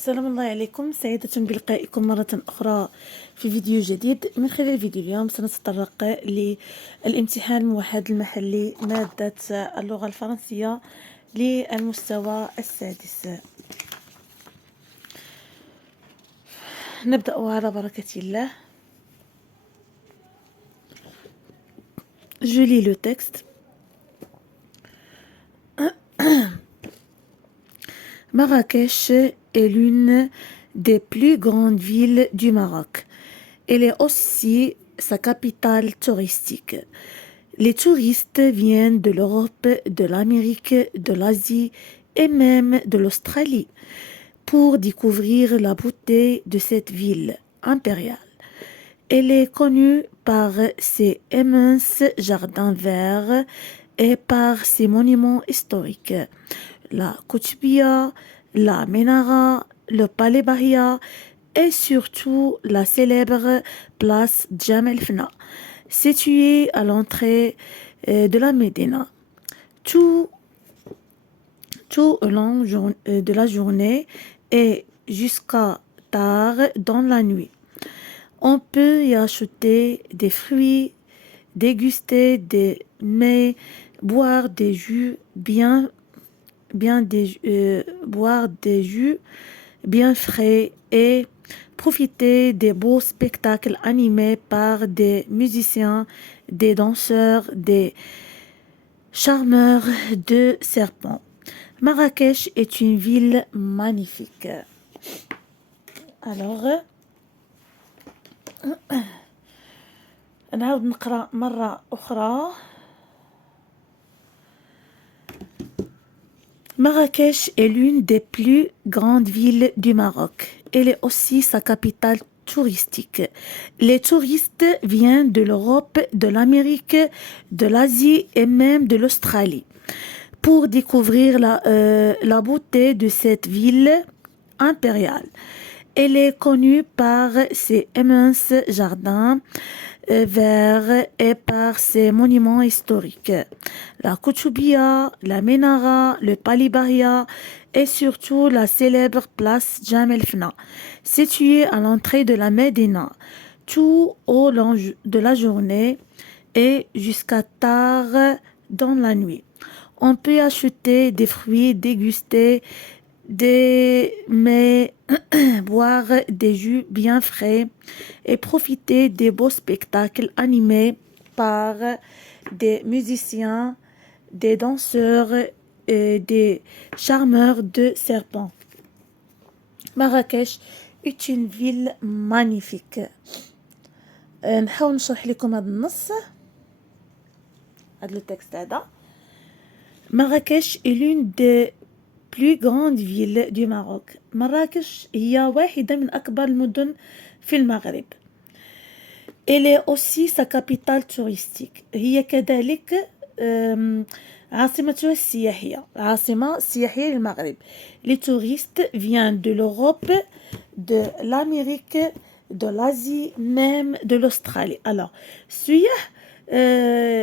سلام الله عليكم، سعيدة بلقائكم مرة أخرى في فيديو جديد. من خلال الفيديو اليوم سنتطرق للامتحان الموحد المحلي مادة اللغة الفرنسية للمستوى السادس. نبدأ على بركة الله. Je lis le texte. Marrakech est l'une des plus grandes villes du Maroc. Elle est aussi sa capitale touristique. Les touristes viennent de l'Europe, de l'Amérique, de l'Asie et même de l'Australie pour découvrir la beauté de cette ville impériale. Elle est connue par ses immenses jardins verts et par ses monuments historiques. La Koutoubia, la Ménara, le Palais Bahia et surtout la célèbre place Djem El Fna, située à l'entrée de la Médina. Tout au long de la journée et jusqu'à tard dans la nuit. On peut y acheter des fruits, déguster des mets, boire des jus boire des jus bien frais et profiter des beaux spectacles animés par des musiciens, des danseurs, des charmeurs de serpents. Marrakech est une ville magnifique. Alors, نعاود نقرأ مرة أخرى. Marrakech est l'une des plus grandes villes du Maroc. Elle est aussi sa capitale touristique. Les touristes viennent de l'Europe, de l'Amérique, de l'Asie et même de l'Australie pour découvrir la beauté de cette ville impériale. Elle est connue par ses immenses jardins verts et par ses monuments historiques. La Koutoubia, la Ménara, le Palais Bahia et surtout la célèbre place Djem El Fna, située à l'entrée de la Médina, tout au long de la journée et jusqu'à tard dans la nuit. On peut acheter des fruits, déguster des mets, boire des jus bien frais et profiter des beaux spectacles animés par des musiciens, des danseurs et des charmeurs de serpents. Marrakech est une ville magnifique. نحاول نشرح لكم هذا النص، هذا التكست هذا. Marrakech est l'une des plus grande ville du Maroc. مراكش هي واحدة من أكبر المدن في المغرب. Elle est aussi sa capitale touristique. هي كذلك عاصمتها السياحية، عاصمة سياحية للمغرب. Les touristes viennent de l'Europe, de l'Amérique, de l'Asie, même de l'Australie. Alors السياح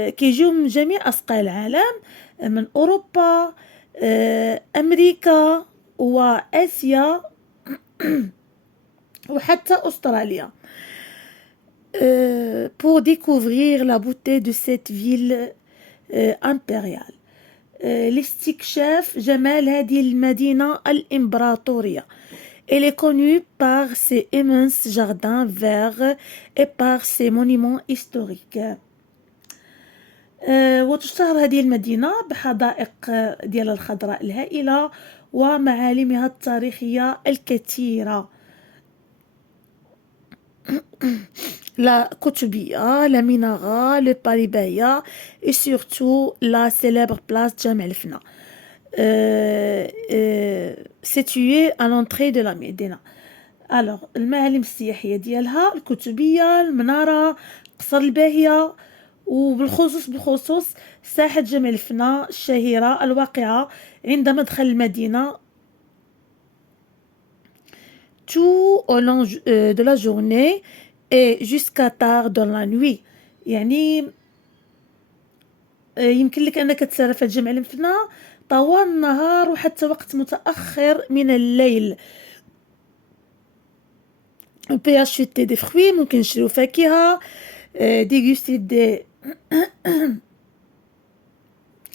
كيجيو من جميع أصقاع العالم، من أوروبا، أمريكا وآسيا وحتى أستراليا pour découvrir la beauté de cette ville impériale. لاستكشاف جمال هذه المدينة الإمبراطورية. Elle est connue par ses immenses jardins verts et par ses monuments historiques. وتشتهر هذه المدينة بحدائق ديال الخضراء الهائلة ومعالمها التاريخية الكثيرة. La Koutoubia, la Ménara, le Palais Bahia et surtout la célèbre place Djem El Fna, située à l'entrée de la Médina. Alors المعالم السياحية ديالها الكوتوبية، المنارة، قصر الباهية، وبالخصوص ساحة دجم El Fna الشهيرة الواقعة عند مدخل المدينة. Tout au long de la journée et jusqu'à tard dans la nuit. يعني يمكن لك أنك تسافر في دجم El Fna طوال النهار وحتى وقت متأخر من الليل. On peut acheter des fruits, ممكن نشريو فاكهة, déguster des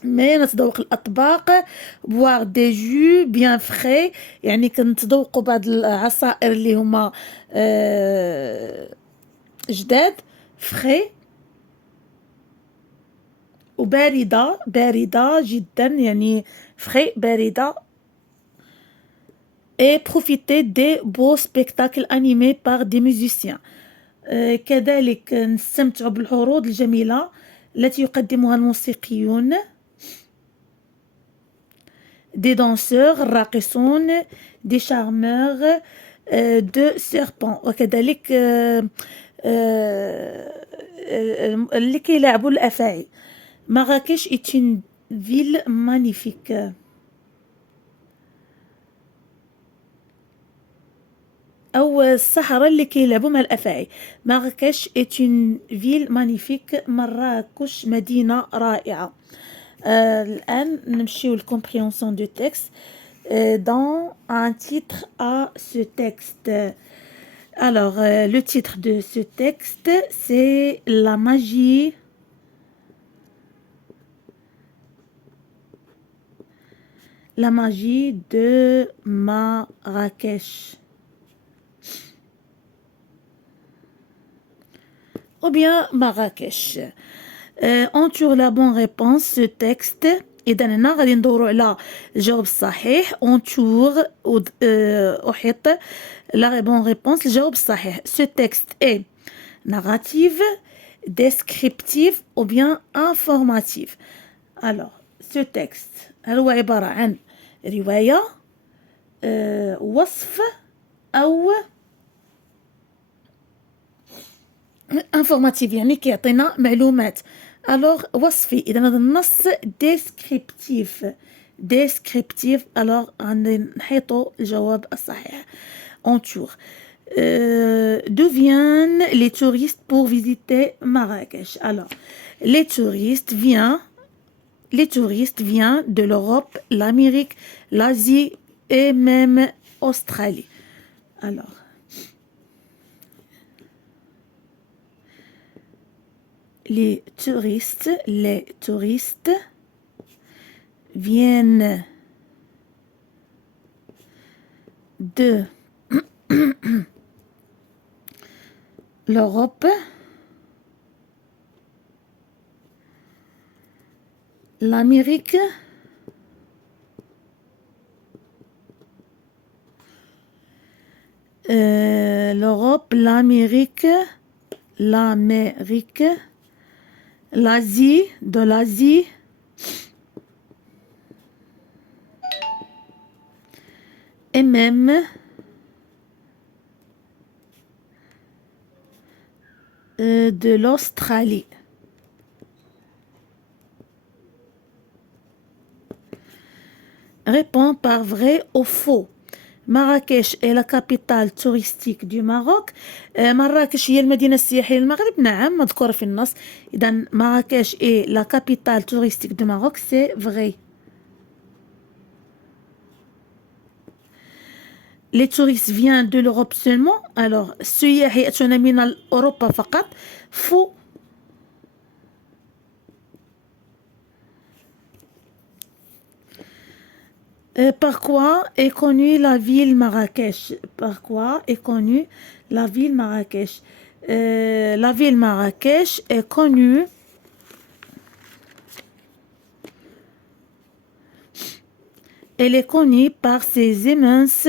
مي نتذوق الأطباق, boire des jus bien frais, يعني كنتذوقوا بعض العصائر اللي هما جداد frais وباردة, باردة جدا, يعني frais باردة. Et profiter des beaux spectacles animés par des musiciens. كذلك نستمتع بالعروض الجميلة التي يقدمها الموسيقيون, des danseurs, الراقصون, des charmeurs, de serpents. وكذلك اللي كيلعبوا الأفاعي. Marrakech est une ville magnifique. أو الصحراء اللي كيلعبوا مع الأفاعي. مراكش est une ville magnifique. مراكش مدينة رائعة. الآن نمشيو للcompréhension du texte. Dans un titre à ce texte. Alors, le titre de ce texte, c'est La magie de Marrakech. Ou bien Marrakech. Entoure la bonne réponse ce texte. إذا هنا غادي ندورو على الجواب الصحيح. entoure أحيط la bonne réponse الجواب الصحيح. Ce texte est narrative, descriptive ou bien informative. Alors, ce texte هل هو عبارة عن رواية, وصف, أو informative يعني كيعطينا معلومات. alors وصفي. إذا هذا النص descriptif. alors غادي نحيطوا الجواب الصحيح. entoure. D'où viennent les touristes pour visiter Marrakech? Alors les touristes viennent de l'Europe, l'Amérique, l'Asie et même Australie. Alors les touristes viennent de l'Europe, l'Amérique, l'Asie, de l'Asie, et même de l'Australie. Réponds par vrai ou faux. Marrakech est la capitale touristique du Maroc. مراكش هي المدينة السياحية للمغرب. نعم, مذكورة في النص. إذن Marrakech est la capitale touristique du Maroc. C'est vrai. Les touristes viennent de l'Europe seulement. Alors, السياح يأتون من أوروبا فقط. Faux. Par quoi est connue la ville Marrakech? Par quoi est connue la ville Marrakech? La ville Marrakech est connue Elle est connue par ses immenses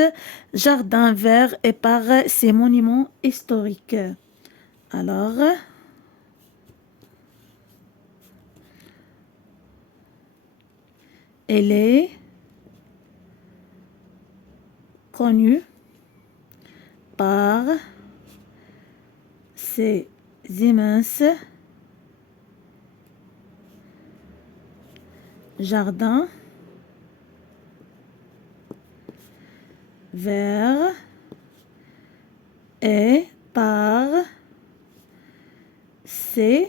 jardins verts et par ses monuments historiques. Alors, elle est connue par ses immenses jardins verts et par ses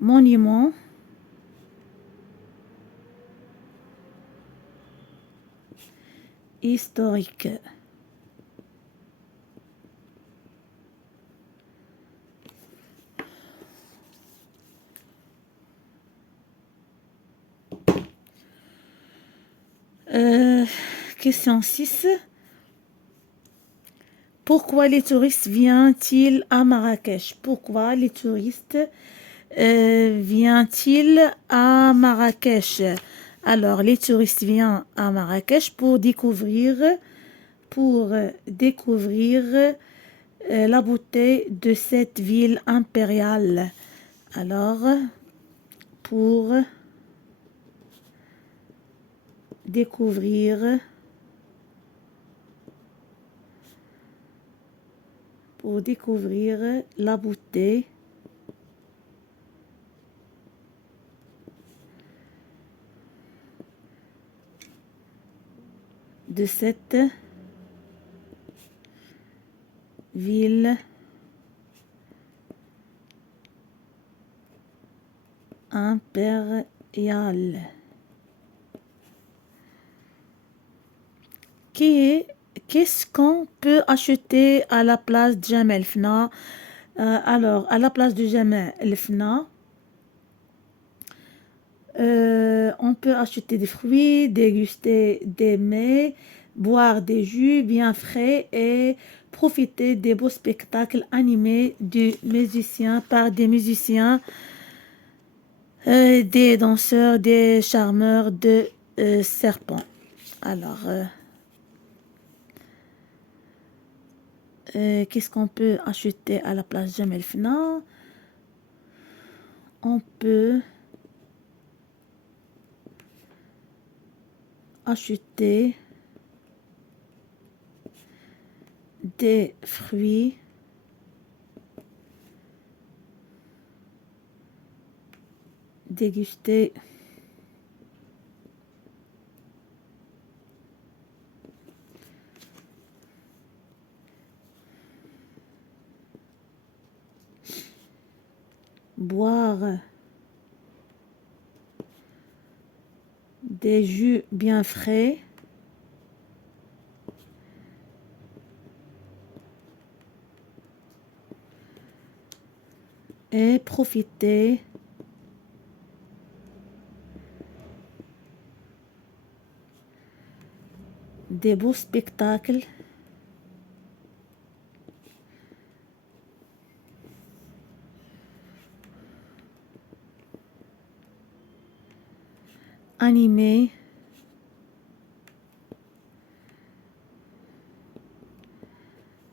monuments historiques. Euh, question 6. Pourquoi les touristes viennent-ils à Marrakech? Pourquoi les touristes viennent-ils à Marrakech? Alors, les touristes viennent à Marrakech pour découvrir la beauté de cette ville impériale. Alors, pour découvrir la beauté de cette ville impériale. Qu'est-ce qu'on peut acheter à la place de Jemaa el-Fna? Alors, à la place de Jemaa el-Fna, on peut acheter des fruits, déguster des mets, boire des jus bien frais et profiter des beaux spectacles animés par des musiciens, des danseurs, des charmeurs de serpents. Alors, qu'est-ce qu'on peut acheter à la place de Jemaa el-Fna? On peut acheter des fruits, déguster boire des jus bien frais et profiter des beaux spectacles animés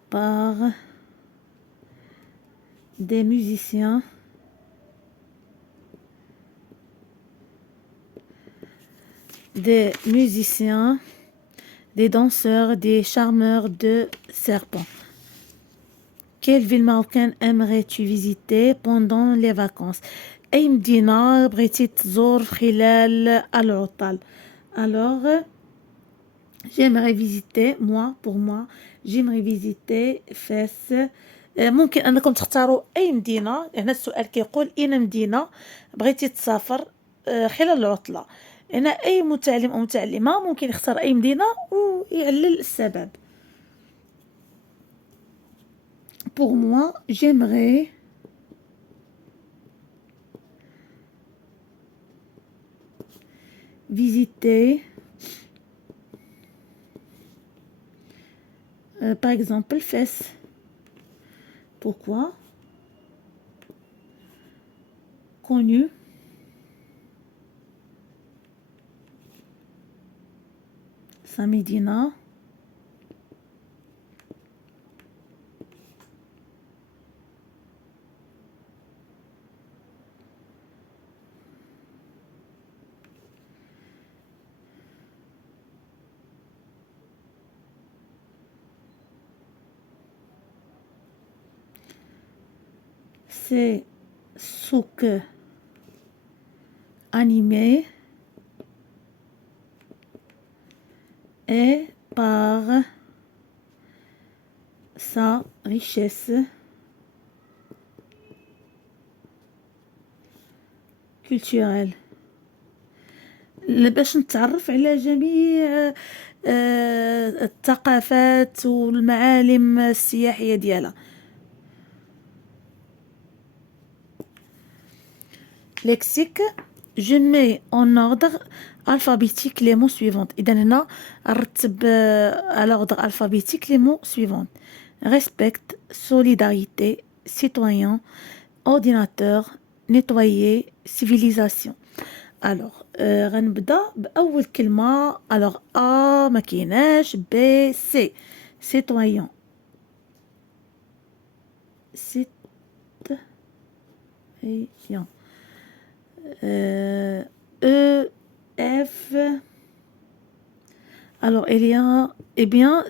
par des musiciens, des danseurs, des charmeurs de serpents. Quelle ville marocaine aimerais-tu visiter pendant les vacances? أي مدينة بغيتي تزور خلال العطل? Alors, j'aimerais visiter, j'aimerais visiter Fès. ممكن أنكم تختاروا أي مدينة. هنا السؤال كيقول أين مدينة بغيتي تسافر خلال العطلة. هنا أي متعلم أو متعلمة ممكن يختار أي مدينة ويعلل السبب. Pour moi, j'aimerais visiter, par exemple, Fès. Pourquoi? Connu sa médina c'est souk animé et par sa richesse culturelle. باش نتعرف على جميع الثقافات والمعالم السياحية ديالها. لكسيك je mets en ordre alphabétique les mots suivants. إذا هنا أرتب à l'ordre alphabétique les mots suivants. Respect, solidarité, citoyen, ordinateur, nettoyer, civilisation. Alors غنبدا بأول كلمة. alors A ما كايناش. B C citoyen. Citoyen. E F. alors il y a eh bien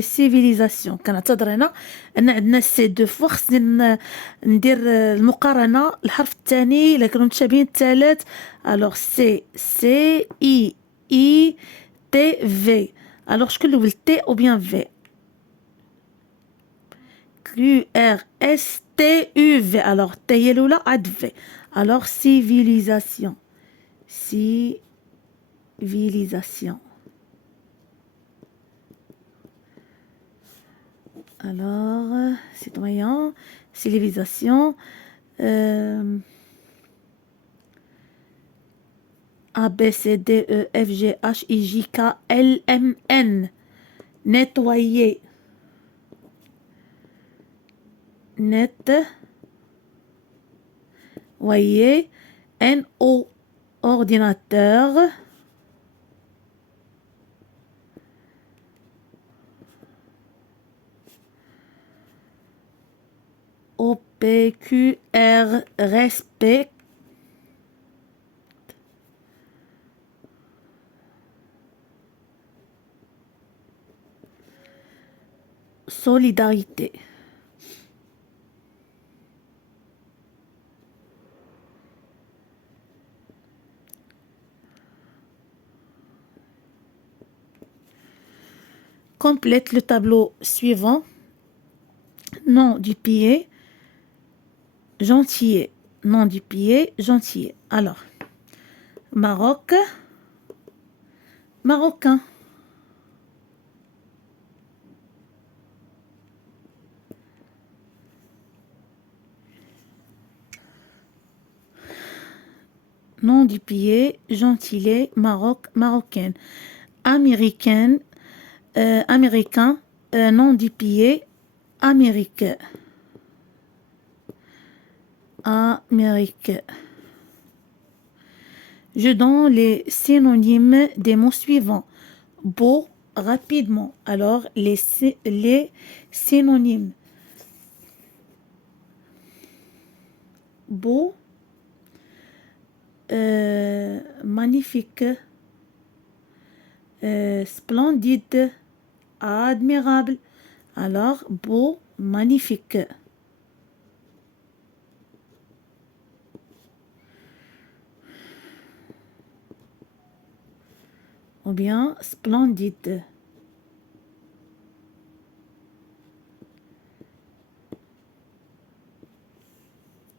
civilisation. كنعتذر هنا ان عندنا سي دو فوا. خصني ندير المقارنه. الحرف الثاني الا كانوا متشابهين الثالث. alors سي اي اي تي في. alors شكون الاول تي او بيان في؟ كيو ار اس تي يو في. alors تي هي الاولى عاد في. alors civilisation. civilisation. alors citoyen, civilisation. A, B, C, D, E, F, G, H, I, J, K, L, M, N. Nettoyer. Nettoyer. N, O, ordinateur. O, P, Q, R, respect. Solidarité. Complète le tableau suivant. Nom du pays, gentillet. Nom du pays, gentillet. alors Maroc, marocain. Nom du pays, gentillet, Maroc, marocaine. Américaine, américain. nom du pays, Amérique. Amérique. Je donne les synonymes des mots suivants. Beau, rapidement. alors les synonymes. Beau, magnifique, splendide, admirable. alors beau, magnifique. ou bien splendide.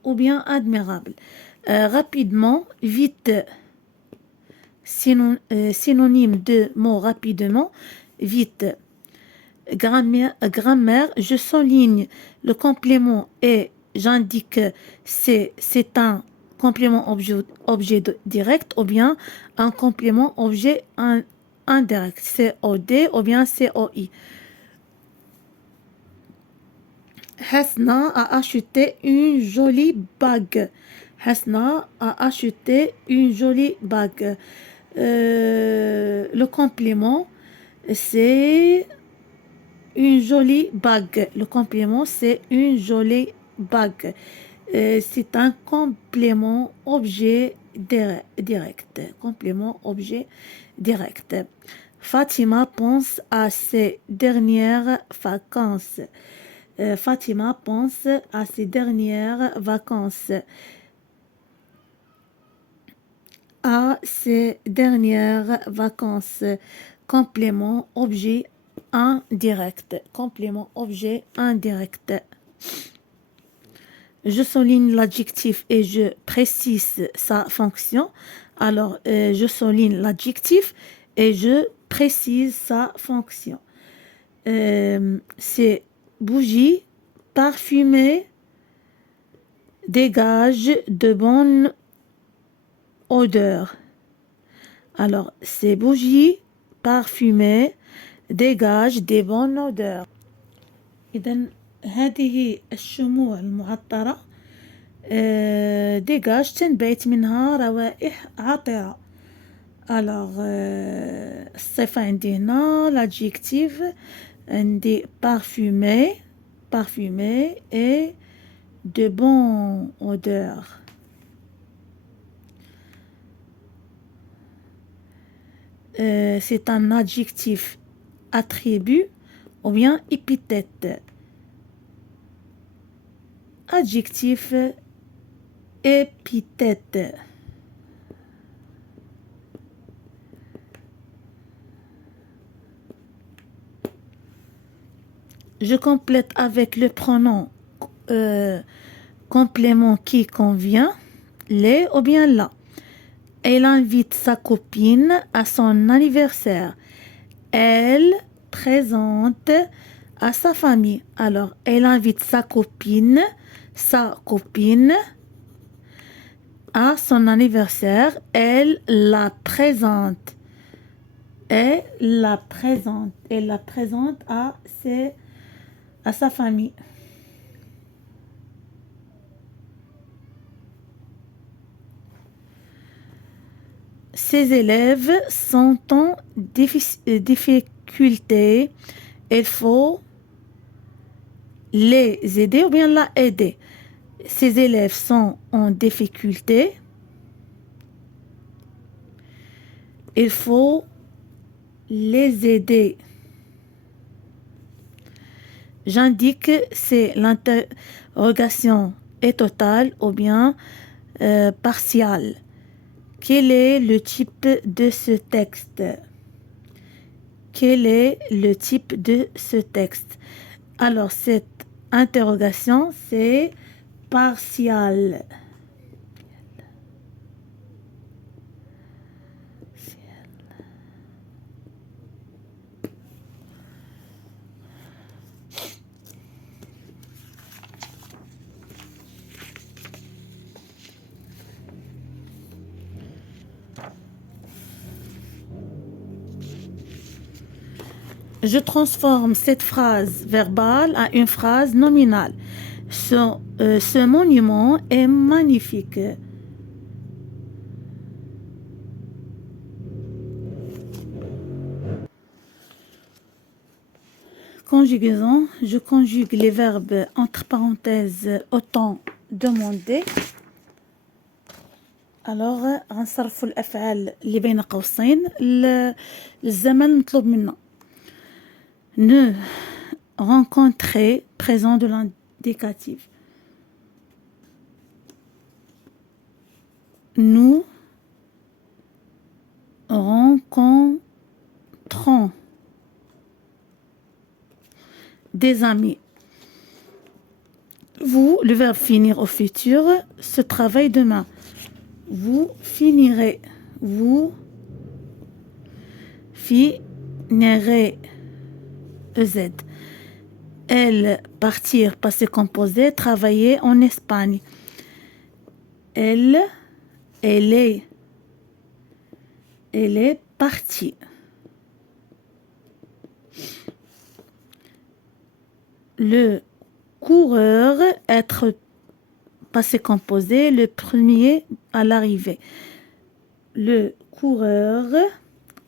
ou bien admirable. rapidement, vite. synonyme de mot rapidement, vite. Grammaire, je souligne le complément et j'indique c'est un complément objet direct ou bien un complément objet indirect, COD ou bien COI. Hasna a acheté une jolie bague. Hasna a acheté une jolie bague. Le complément, c'est une jolie bague. Le complément, c'est une jolie bague. C'est un complément objet direct. Complément objet direct. Fatima pense à ses dernières vacances. Fatima pense à ses dernières vacances. À ses dernières vacances. Complément objet indirect. Complément objet indirect. Je souligne l'adjectif et je précise sa fonction. alors je souligne l'adjectif et je précise sa fonction. C'est bougie parfumée, dégage de bonnes odeur. Alors, ces bougies parfumées dégagent des bonnes odeurs. إذن هذه الشموع المعطرة ديجاج تنبعث منها روائح عطرة. Alors, الصفة عندي هنا l'adjectif عندي parfumé et de bonnes odeurs. C'est un adjectif attribut ou bien épithète. Adjectif épithète. Je complète avec le pronom complément qui convient, les ou bien la. Elle invite sa copine à son anniversaire. Elle présente à sa famille. Alors, elle invite sa copine à son anniversaire. Elle la présente à sa famille. Ses élèves sont en difficulté. Il faut les aider ou bien la aider. Ses élèves sont en difficulté. Il faut les aider. J'indique si l'interrogation est totale ou bien partiale. Quel est le type de ce texte? Quel est le type de ce texte? Alors, cette interrogation, c'est partial. Je transforme cette phrase verbale en une phrase nominale. Ce monument est magnifique. Conjugaison. Je conjugue les verbes entre parenthèses au temps demandé. Alors, غنصرفوا الأفعال اللي بين قوسين الزمن المطلوب منا. Ne rencontrer, présent de l'indicatif. Nous rencontrons des amis. Vous, le verbe finir au futur, se travaille demain. Vous finirez. Vous finirez. EZ. Elle partir, passé composé, travailler en Espagne. Elle est partie. Le coureur, être passé composé, le premier à l'arrivée. Le coureur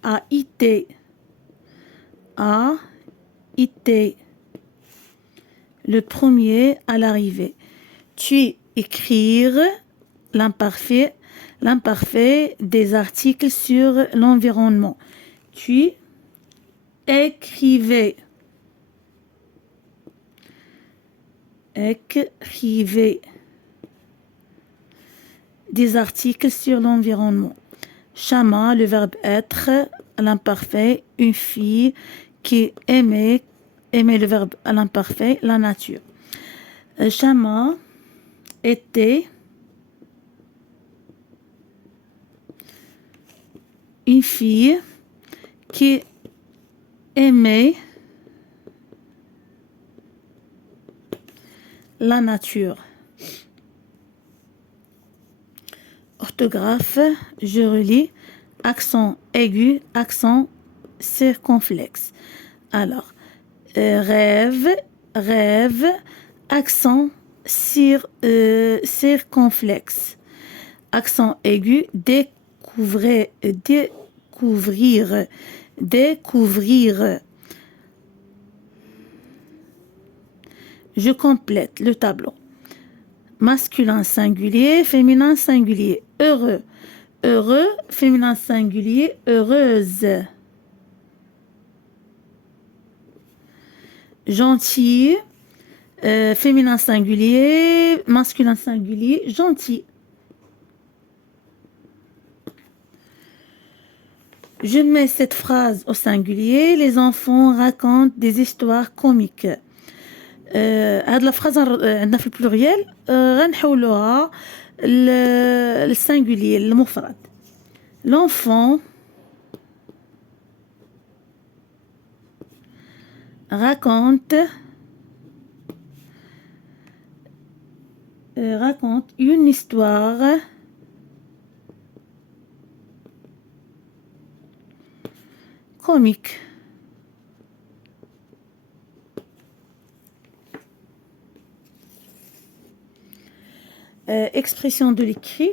a été le premier à l'arrivée. Tu écrire l'imparfait des articles sur l'environnement. Tu écrivais des articles sur l'environnement. Chama, le verbe être, l'imparfait, une fille qui aimait le verbe à l'imparfait, la nature. Chama était une fille qui aimait la nature. L'orthographe, je relis. Accent aigu, accent circonflexe. Alors, rêve, rêve, accent circonflexe. Accent aigu, découvrir, découvrir, découvrir. Je complète le tableau. Masculin singulier, féminin singulier. Heureux, heureux, féminin singulier. Heureuse. Gentil, féminin singulier, masculin singulier. Gentil. Je mets cette phrase au singulier. Les enfants racontent des histoires comiques. هاد الفراز عندنا في البلوريال غنحولوها للسنجولير المفرد. L'enfant raconte une histoire comique. Expression de l'écrit.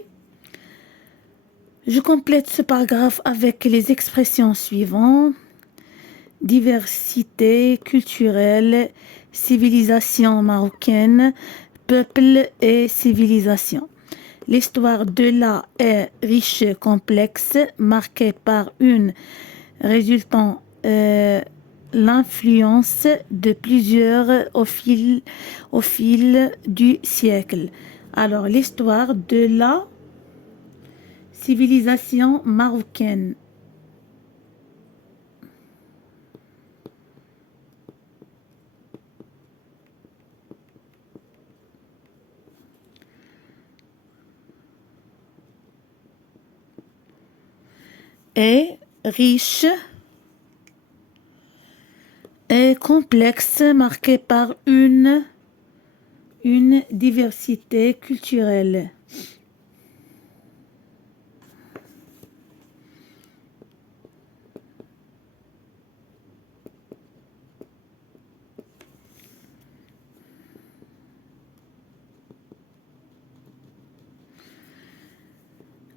Je complète ce paragraphe avec les expressions suivantes. Diversité culturelle, civilisation marocaine, peuple et civilisation. L'histoire de la est riche, complexe, marquée par une résultant l'influence de plusieurs au fil du siècle. Alors, l'histoire de la civilisation marocaine. Est riche et complexe, marquée par une diversité culturelle.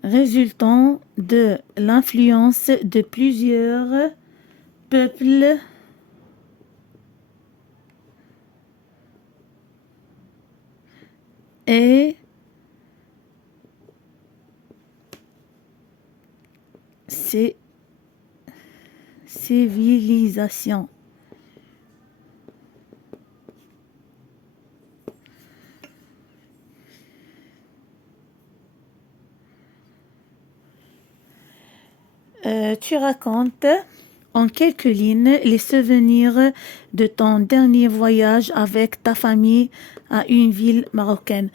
Résultant de l'influence de plusieurs peuples et civilisations. Tu racontes en quelques lignes les souvenirs de ton dernier voyage avec ta famille à une ville marocaine.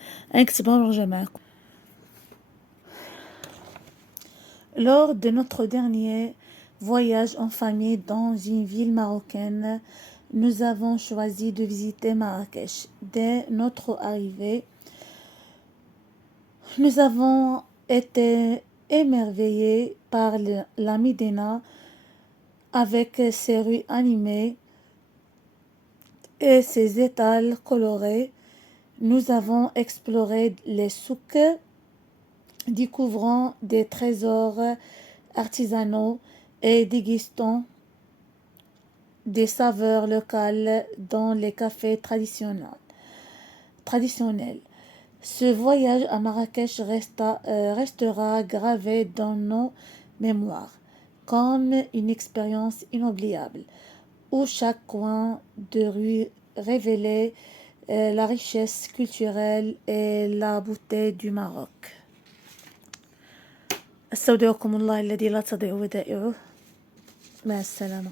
Lors de notre dernier voyage en famille dans une ville marocaine, nous avons choisi de visiter Marrakech. Dès notre arrivée, nous avons été émerveillés par la Médina avec ses rues animées et ses étals colorés. Nous avons exploré les souks, découvrant des trésors artisanaux et dégustant des saveurs locales dans les cafés traditionnels. Ce voyage à Marrakech restera gravé dans nos mémoires comme une expérience inoubliable où chaque coin de rue révélait la richesse culturelle et la beauté du Maroc. استودعكم الله الذي لا تضيع ودائعه. مع السلامة.